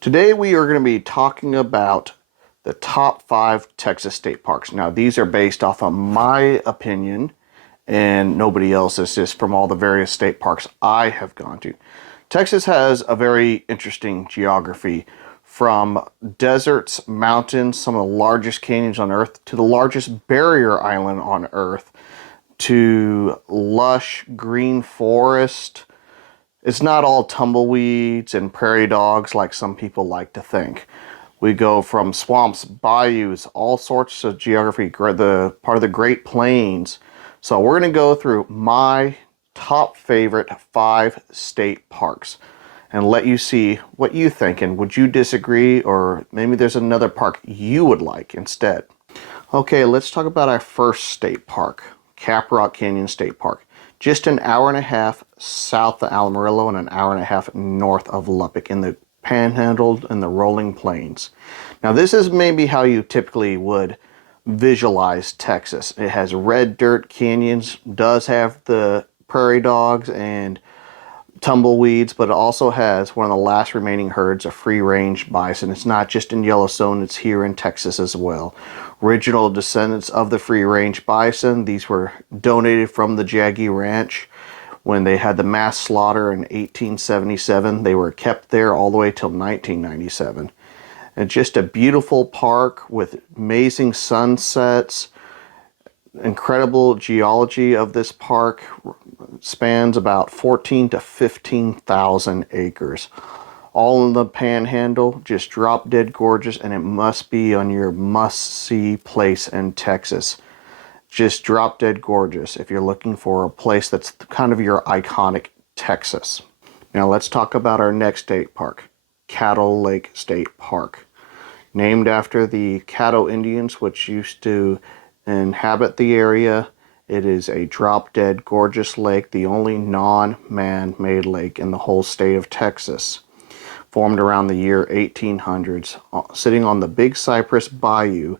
Today we are going to be talking about the top 5 Texas state parks. Now these are based off of my opinion and nobody else's, just from all the various state parks I have gone to. Texas has a very interesting geography, from deserts, mountains, some of the largest canyons on earth, to the largest barrier island on earth, to lush green forest. It's not all tumbleweeds and prairie dogs like some people like to think. We go from swamps, bayous, all sorts of geography, the part of the Great Plains. So we're going to go through my top favorite 5 state parks and let you see what you think, and would you disagree, or maybe there's another park you would like instead. Okay, let's talk about our first state park, Caprock Canyon State Park. Just an hour and a half south of Amarillo and an hour and a half north of Lubbock in the Panhandle and the Rolling Plains. Now this is maybe how you typically would visualize Texas. It has red dirt canyons, does have the prairie dogs and tumbleweeds, but it also has one of the last remaining herds of free-range bison. It's not just in Yellowstone, it's here in Texas as well. Original descendants of the free-range bison, these were donated from the Jaggy Ranch when they had the mass slaughter in 1877. They were kept there all the way till 1997. And just a beautiful park with amazing sunsets. Incredible geology of this park spans about 14 to 15,000 acres. All in the Panhandle, just drop dead gorgeous, and it must be on your must-see place in Texas. Just drop dead gorgeous if you're looking for a place that's kind of your iconic Texas. Now let's talk about our next state park, Caddo Lake State Park. Named after the Caddo Indians, which used to inhabit the area. It is a drop-dead gorgeous lake, the only non-man-made lake in the whole state of Texas. Formed around the year 1800s, sitting on the Big Cypress Bayou.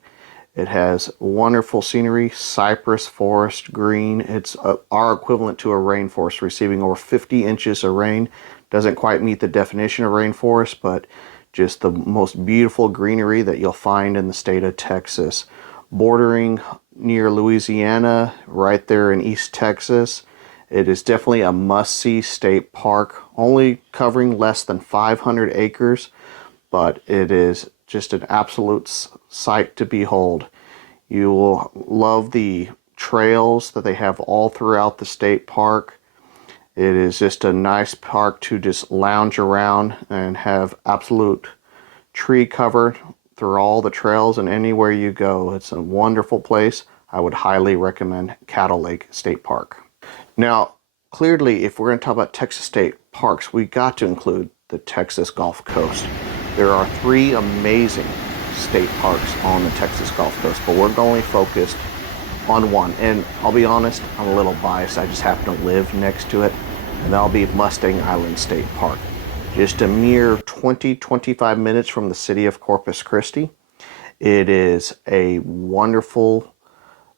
It has wonderful scenery, cypress forest, green. It's our equivalent to a rainforest, receiving over 50 inches of rain. Doesn't quite meet the definition of rainforest, but just the most beautiful greenery that you'll find in the state of Texas. Bordering near Louisiana, right there in East Texas. It is definitely a must-see state park, only covering less than 500 acres, but it is just an absolute sight to behold. You will love the trails that they have all throughout the state park. It is just a nice park to just lounge around and have absolute tree cover through all the trails and anywhere you go. It's a wonderful place. I would highly recommend Caddo Lake State Park. Now, clearly, if we're going to talk about Texas state parks, we got to include the Texas Gulf Coast. There are 3 amazing state parks on the Texas Gulf Coast, but we're only focused on one. And I'll be honest, I'm a little biased. I just happen to live next to it, and that'll be Mustang Island State Park. Just a mere 20-25 minutes from the city of Corpus Christi. It is a wonderful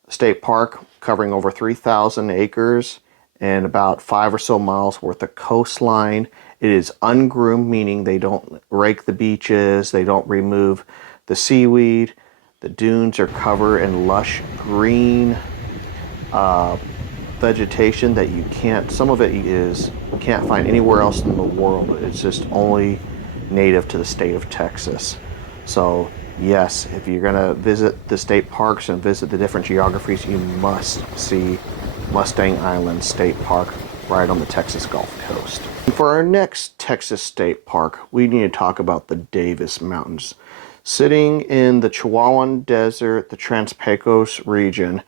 state park covering over 3,000 acres and about 5 or so miles worth of coastline. It is ungroomed, meaning they don't rake the beaches, they don't remove the seaweed. The dunes are covered in lush green vegetation that you some of it you can't find anywhere else in the world. It's just only native to the state of Texas. So yes, if you're going to visit the state parks and visit the different geographies, you must see Mustang Island State Park right on the Texas Gulf Coast. For our next Texas state park, we need to talk about the Davis Mountains. Sitting in the Chihuahuan Desert, the Trans-Pecos region,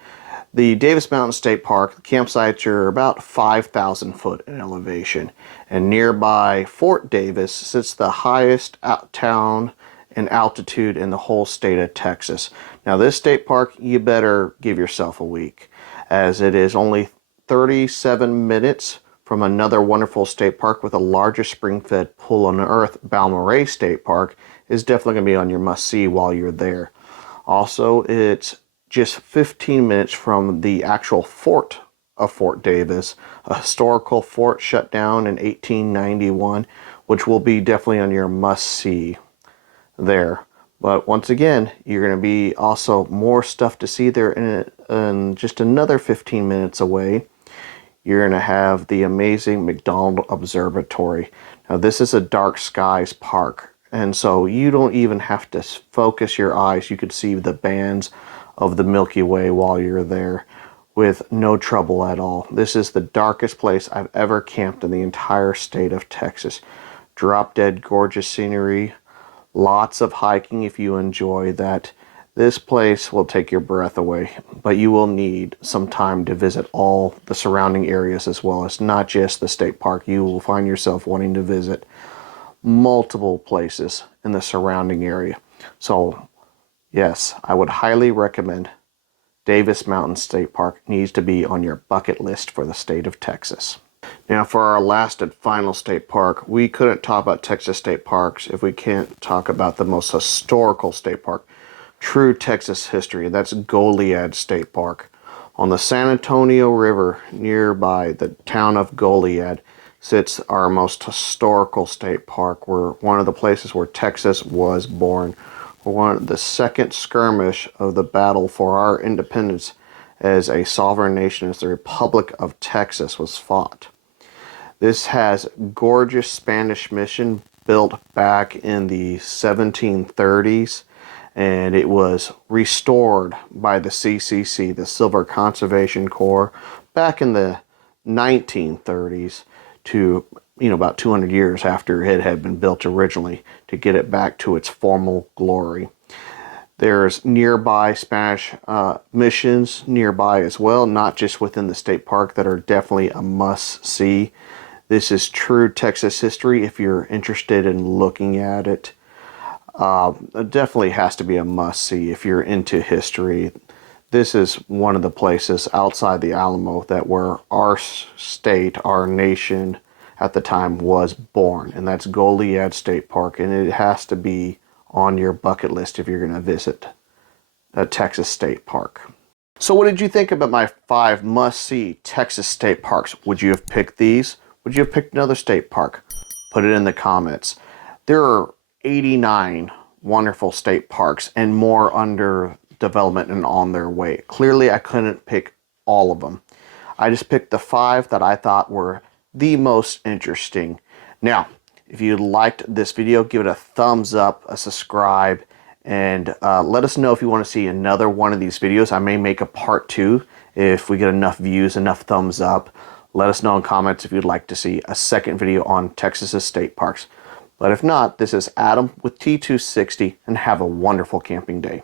the Davis Mountain State Park, the campsites are about 5,000 foot in elevation. And nearby Fort Davis sits the highest town in altitude in the whole state of Texas. Now this state park, you better give yourself a week, as it is only 37 minutes from another wonderful state park with the largest spring-fed pool on earth. Balmorhea State Park is definitely going to be on your must-see while you're there. Also, it's just 15 minutes from the actual fort of Fort Davis, a historical fort shut down in 1891, which will be definitely on your must-see. there. But once again, you're going to be also more stuff to see there in just another 15 minutes away. You're going to have the amazing McDonald Observatory. Now, this is a dark skies park, and so you don't even have to focus your eyes. You could see the bands of the Milky Way while you're there with no trouble at all. This is the darkest place I've ever camped in the entire state of Texas. Drop dead gorgeous scenery, lots of hiking if you enjoy that. This place will take your breath away, but you will need some time to visit all the surrounding areas as well. It's not just the state park. You will find yourself wanting to visit multiple places in the surrounding area. So, yes, I would highly recommend Davis Mountain State Park. Needs to be on your bucket list for the state of Texas. Now, for our last and final state park, we couldn't talk about Texas state parks if we can't talk about the most historical state park. True Texas history. That's Goliad State Park. On the San Antonio River, nearby the town of Goliad, sits our most historical state park, where one of the places where Texas was born. The second skirmish of the battle for our independence as a sovereign nation, as the Republic of Texas, was fought. This has gorgeous Spanish mission built back in the 1730s. And it was restored by the CCC, the Silver Conservation Corps, back in the 1930s to, about 200 years after it had been built originally, to get it back to its formal glory. There's nearby Spanish missions nearby as well, not just within the state park, that are definitely a must-see. This is true Texas history if you're interested in looking at it. It definitely has to be a must-see if you're into history. This is one of the places outside the Alamo that where our state, our nation at the time was born, and that's Goliad State Park, and it has to be on your bucket list if you're going to visit a Texas state park. So what did you think about my 5 must-see Texas state parks? Would you have picked these? Would you have picked another state park? Put it in the comments. There are 89 wonderful state parks and more under development and on their way. Clearly, I couldn't pick all of them. I just picked the 5 that I thought were the most interesting. Now, if you liked this video, give it a thumbs up, a subscribe, and let us know if you want to see another one of these videos. I may make a part 2 if we get enough views, enough thumbs up. Let us know in comments if you'd like to see a second video on Texas's state parks. But if not, this is Adam with T260, and have a wonderful camping day.